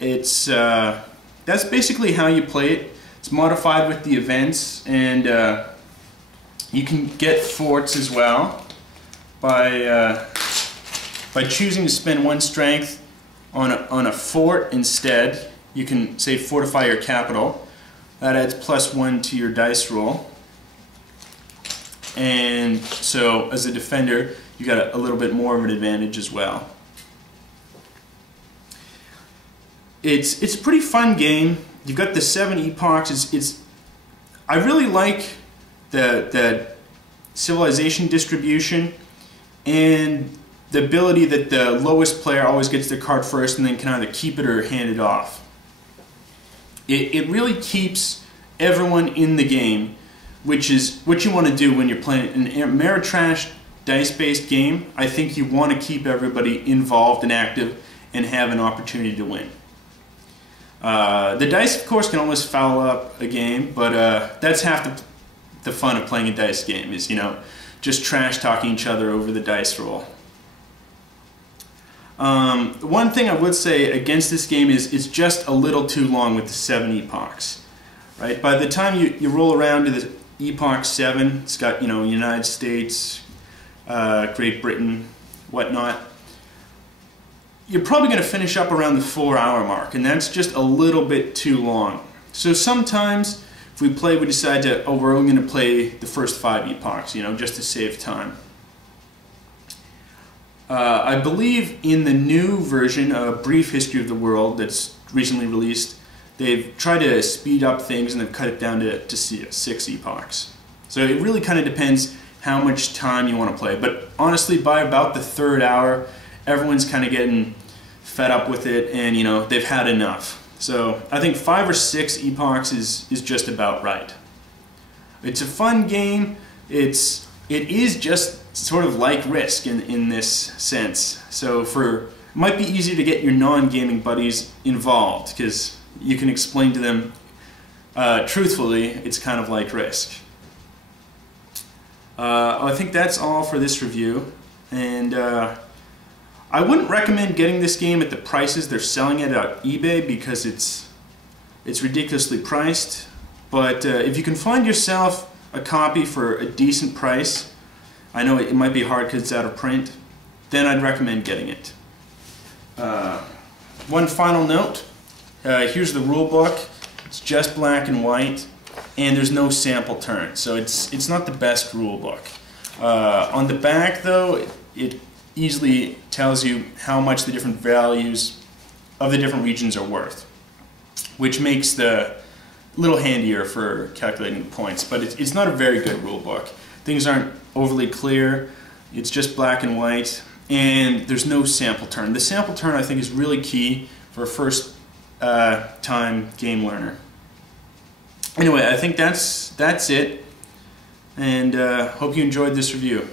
It's that's basically how you play it. It's modified with the events, and you can get forts as well by choosing to spend 1 strength on a fort instead. You can say fortify your capital. That adds +1 to your dice roll. And so as a defender, you got a little bit more of an advantage as well. It's a pretty fun game. You've got the 7 epochs. I really like the civilization distribution and the ability that the lowest player always gets their card first and then can either keep it or hand it off. It really keeps everyone in the game, which is what you want to do when you're playing an Ameritrash dice-based game. I think you want to keep everybody involved and active and have an opportunity to win. The dice, of course, can almost foul up a game, but that's half the fun of playing a dice game is, just trash-talking each other over the dice roll. One thing I would say against this game is it's just a little too long with the 7 epochs. Right? By the time you roll around to the epoch 7, it's got United States, Great Britain, whatnot. You're probably going to finish up around the 4-hour mark, and that's just a little bit too long. So sometimes if we decide to, we're only going to play the first 5 epochs, just to save time. I believe in the new version, A Brief History of the World, that's recently released, they've tried to speed up things and they've cut it down to 6 epochs. So it really kind of depends how much time you want to play. But honestly, by about the 3rd hour, everyone's kind of getting fed up with it and they've had enough. So I think 5 or 6 epochs is just about right. It's a fun game. It is just sort of like Risk in this sense. So it might be easier to get your non-gaming buddies involved because you can explain to them truthfully it's kind of like Risk. I think that's all for this review, and I wouldn't recommend getting this game at the prices they're selling it at eBay because it's ridiculously priced. But if you can find yourself a copy for a decent price, I know it might be hard because it's out of print, then I'd recommend getting it. One final note, here's the rule book. It's just black and white, and there's no sample turn, so it's not the best rule book. On the back, though, it easily tells you how much the different values of the different regions are worth, which makes the little handier for calculating the points, but it's not a very good rule book. Things aren't overly clear, it's just black and white, and there's no sample turn. The sample turn, I think, is really key for a first time game learner. Anyway, I think that's it, and hope you enjoyed this review.